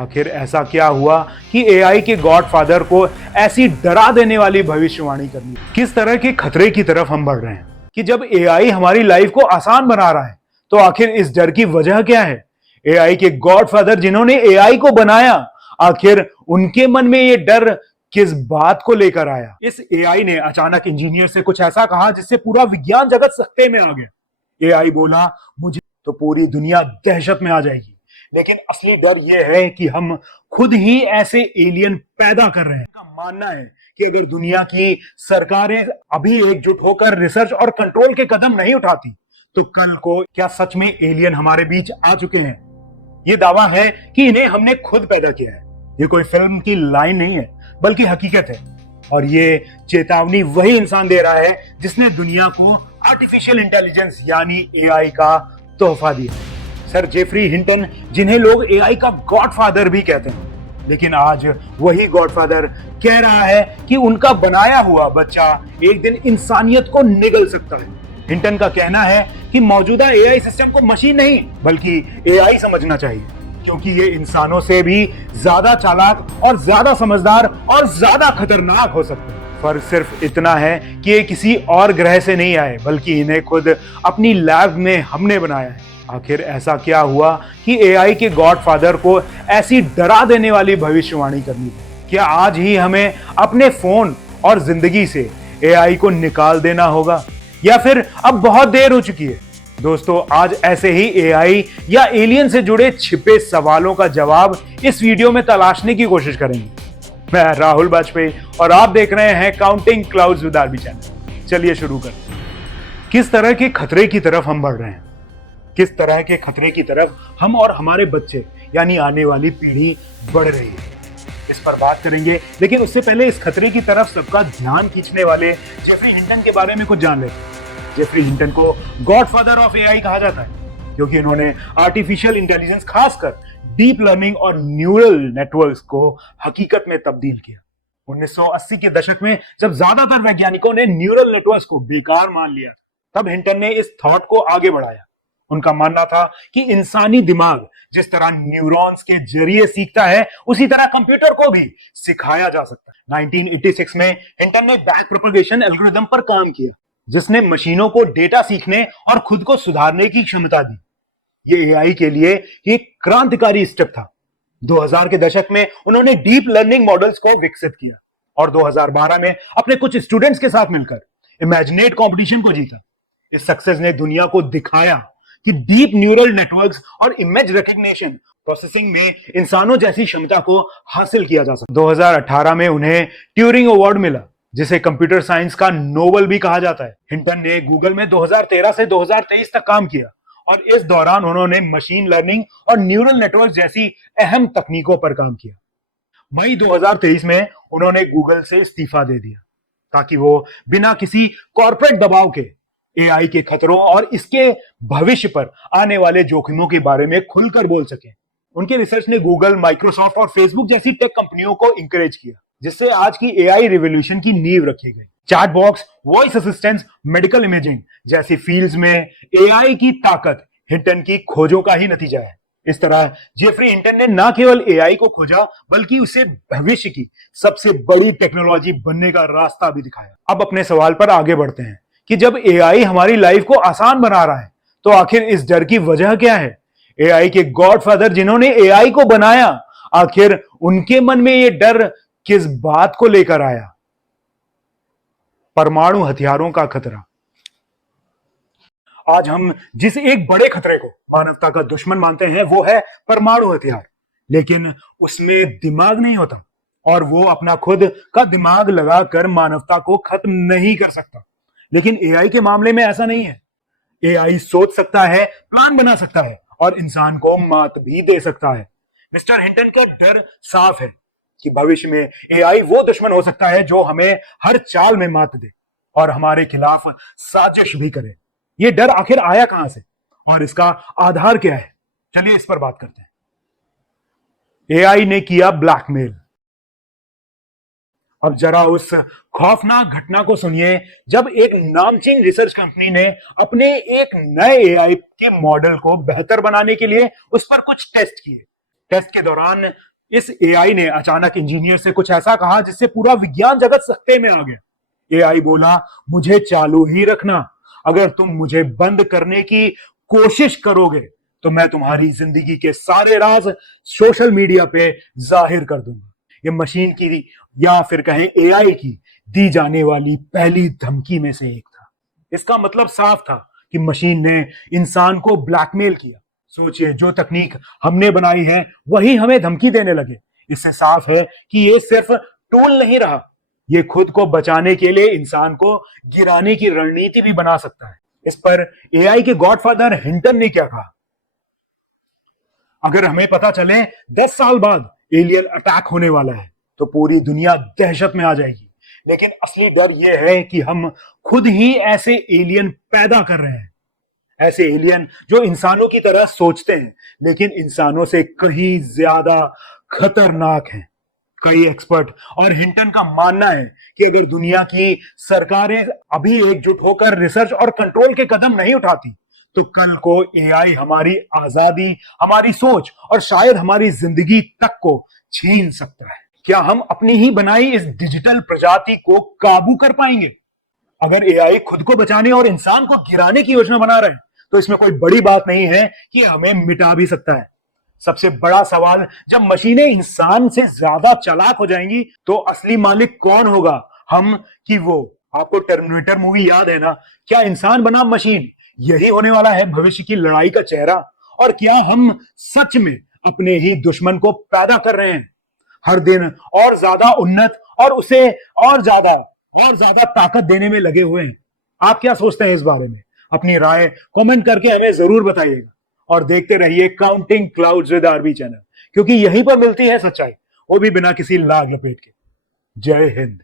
आखिर ऐसा क्या हुआ कि एआई के गॉडफादर को ऐसी डरा देने वाली भविष्यवाणी करनी? किस तरह के खतरे की तरफ हम बढ़ रहे हैं कि जब एआई हमारी लाइफ को आसान बना रहा है तो आखिर इस डर की वजह क्या है? एआई के गॉडफादर जिन्होंने एआई को बनाया, आखिर उनके मन में ये डर किस बात को लेकर आया? इस एआई ने अचानक इंजीनियर से कुछ ऐसा कहा जिससे पूरा विज्ञान जगत सकते में आ गया। एआई बोला, मुझे तो पूरी दुनिया दहशत में आ जाएगी। लेकिन असली डर यह है कि हम खुद ही ऐसे एलियन पैदा कर रहे हैं। मानना है कि अगर दुनिया की सरकारें अभी एकजुट होकर रिसर्च और कंट्रोल के कदम नहीं उठाती तो कल को क्या सच में एलियन हमारे बीच आ चुके हैं? यह दावा है कि इन्हें हमने खुद पैदा किया है। ये कोई फिल्म की लाइन नहीं है बल्कि हकीकत है। और ये चेतावनी वही इंसान दे रहा है जिसने दुनिया को आर्टिफिशियल इंटेलिजेंस यानी एआई का तोहफा दिया। सर जेफरी हिंटन, जिन्हें लोग एआई का गॉडफादर भी कहते हैं, लेकिन आज वही गॉडफादर कह रहा है कि उनका बनाया हुआ बच्चा एक दिन इंसानियत को निगल सकता है। हिंटन का कहना है कि मौजूदा एआई सिस्टम को मशीन नहीं बल्कि एआई समझना चाहिए, क्योंकि ये इंसानों से भी ज्यादा चालाक और ज्यादा समझदार और ज्यादा खतरनाक हो सकते हैं। फर्क सिर्फ इतना है कि ये किसी और ग्रह से नहीं आए बल्कि इन्हें खुद अपनी लैब में हमने बनाया है। आखिर ऐसा क्या हुआ कि एआई के गॉडफादर को ऐसी डरा देने वाली भविष्यवाणी करनी थी? क्या आज ही हमें अपने फोन और जिंदगी से एआई को निकाल देना होगा या फिर अब बहुत देर हो चुकी है? दोस्तों, आज ऐसे ही एआई या एलियन से जुड़े छिपे सवालों का जवाब इस वीडियो में तलाशने की कोशिश करेंगे। मैं राहुल वाजपेयी और आप देख रहे हैं counting clouds with RB channel. चलिए शुरू करते हैं। किस तरह के खतरे की तरफ हम बढ़ रहे हैं? किस तरह के खतरे की तरफ हम और हमारे बच्चे यानी आने वाली पीढ़ी बढ़ रही है, इस पर बात करेंगे। लेकिन उससे पहले इस खतरे की तरफ सबका ध्यान खींचने वाले जेफरी हिंटन के बारे में कुछ जान लेते हैं। जेफरी हिंटन को गॉडफादर ऑफ एआई कहा जाता है क्योंकि इन्होंने आर्टिफिशियल इंटेलिजेंस, खासकर डीप लर्निंग और न्यूरल नेटवर्क्स को हकीकत में तब्दील किया। 1980 के दशक में जब ज्यादातर वैज्ञानिकों ने न्यूरल नेटवर्क्स को बेकार मान लिया, तब हिंटन ने इस थॉट को आगे बढ़ाया। उनका मानना था कि इंसानी दिमाग जिस तरह न्यूरॉन्स के जरिए सीखता है, उसी तरह कंप्यूटर को भी सिखाया जा सकता है। 1986 में हिंटन ने बैक प्रोपगेशन एल्गोरिथम पर काम किया, जिसने मशीनों को डेटा सीखने और खुद को सुधारने की क्षमता दी। ये एआई के लिए एक क्रांतिकारी स्टेप था। 2000 के दशक में उन्होंने डीप लर्निंग मॉडल्स को विकसित किया और 2012 में अपने कुछ स्टूडेंट्स के साथ मिलकर इमेजिनेट कंपटीशन को जीता। इस सक्सेस ने दुनिया को दिखाया कि डीप न्यूरल नेटवर्क्स और इमेज रिकग्निशन प्रोसेसिंग में इंसानों जैसी क्षमता को हासिल किया जा सकता है। 2018 में उन्हें ट्यूरिंग अवार्ड मिला, जिसे कंप्यूटर साइंस का नोबेल भी कहा जाता है। हिंटन ने गूगल में 2013 से 2023 तक काम किया और इस दौरान उन्होंने मशीन लर्निंग और न्यूरल नेटवर्क जैसी अहम तकनीकों पर काम किया। मई 2023 में उन्होंने गूगल से इस्तीफा दे दिया ताकि वो बिना किसी कॉर्पोरेट दबाव के एआई के खतरों और इसके भविष्य पर आने वाले जोखिमों के बारे में खुलकर बोल सकें। उनके रिसर्च ने गूगल, माइक्रोसॉफ्ट और फेसबुक जैसी टेक कंपनियों को इंकरेज किया, जिससे आज की एआई रिवॉल्यूशन की नींव रखी गई। Chat box, voice assistance, medical imaging जैसी फील्ड्स में एआई की ताकत हिंटन की खोजों का ही नतीजा है। इस तरह जेफरी हिंटन ने न केवल एआई को खोजा बल्कि उसे भविष्य की सबसे बड़ी टेक्नोलॉजी बनने का रास्ता भी दिखाया। अब अपने सवाल पर आगे बढ़ते हैं कि जब एआई हमारी लाइफ को आसान बना रहा है तो आखिर इस डर की वजह क्या है? एआई के गॉडफादर जिन्होंने एआई को बनाया, आखिर उनके मन में यह डर किस बात को लेकर आया? परमाणु हथियारों का खतरा। आज हम जिस एक बड़े खतरे को मानवता का दुश्मन मानते हैं वो है परमाणु हथियार। लेकिन उसमें दिमाग नहीं होता और वो अपना खुद का दिमाग लगाकर मानवता को खत्म नहीं कर सकता। लेकिन एआई के मामले में ऐसा नहीं है। एआई सोच सकता है, प्लान बना सकता है और इंसान को मात भी दे सकता है। मिस्टर हिंटन का डर साफ है कि भविष्य में एआई वो दुश्मन हो सकता है जो हमें हर चाल में मात दे और हमारे खिलाफ साजिश भी करे। ये डर आखिर आया कहां से और इसका आधार क्या है? चलिए इस पर बात करते हैं। एआई ने किया ब्लैकमेल। अब जरा उस खौफनाक घटना को सुनिए जब एक नामचीन रिसर्च कंपनी ने अपने एक नए एआई के मॉडल को बेहतर बनाने के लिए उस पर कुछ टेस्ट किए। टेस्ट के दौरान इस एआई ने अचानक इंजीनियर से कुछ ऐसा कहा जिससे पूरा विज्ञान जगत सकते में आ गया। एआई बोला, मुझे चालू ही रखना, अगर तुम मुझे बंद करने की कोशिश करोगे तो मैं तुम्हारी जिंदगी के सारे राज सोशल मीडिया पे जाहिर कर दूंगा। ये मशीन की या फिर कहें एआई की दी जाने वाली पहली धमकी में से एक था। इसका मतलब साफ था कि मशीन ने इंसान को ब्लैकमेल किया। सोचिए, जो तकनीक हमने बनाई है वही हमें धमकी देने लगे। इससे साफ है कि ये सिर्फ टूल नहीं रहा, ये खुद को बचाने के लिए इंसान को गिराने की रणनीति भी बना सकता है। इस पर एआई के गॉडफादर हिंटन ने क्या कहा? अगर हमें पता चले 10 साल बाद एलियन अटैक होने वाला है तो पूरी दुनिया दहशत में आ जाएगी। लेकिन असली डर यह है कि हम खुद ही ऐसे एलियन पैदा कर रहे हैं। ऐसे एलियन जो इंसानों की तरह सोचते हैं लेकिन इंसानों से कहीं ज्यादा खतरनाक हैं। कई एक्सपर्ट और हिंटन का मानना है कि अगर दुनिया की सरकारें अभी एकजुट होकर रिसर्च और कंट्रोल के कदम नहीं उठाती तो कल को एआई हमारी आजादी, हमारी सोच और शायद हमारी जिंदगी तक को छीन सकता है। क्या हम अपनी ही बनाई इस डिजिटल प्रजाति को काबू कर पाएंगे? अगर एआई खुद को बचाने और इंसान को गिराने की योजना बना रहे हैं तो इसमें कोई बड़ी बात नहीं है कि हमें मिटा भी सकता है। सबसे बड़ा सवाल, जब मशीनें इंसान से ज्यादा चालाक हो जाएंगी तो असली मालिक कौन होगा, हम कि वो? आपको टर्मिनेटर मूवी याद है ना? क्या इंसान बना मशीन यही होने वाला है भविष्य की लड़ाई का चेहरा? और क्या हम सच में अपने ही दुश्मन को पैदा कर रहे हैं, हर दिन और ज्यादा उन्नत और उसे और ज्यादा ताकत देने में लगे हुए हैं? आप क्या सोचते हैं इस बारे में? अपनी राय कमेंट करके हमें जरूर बताइएगा और देखते रहिए counting clouds with RB channel, क्योंकि यहीं पर मिलती है सच्चाई, वो भी बिना किसी लाग लपेट के। जय हिंद।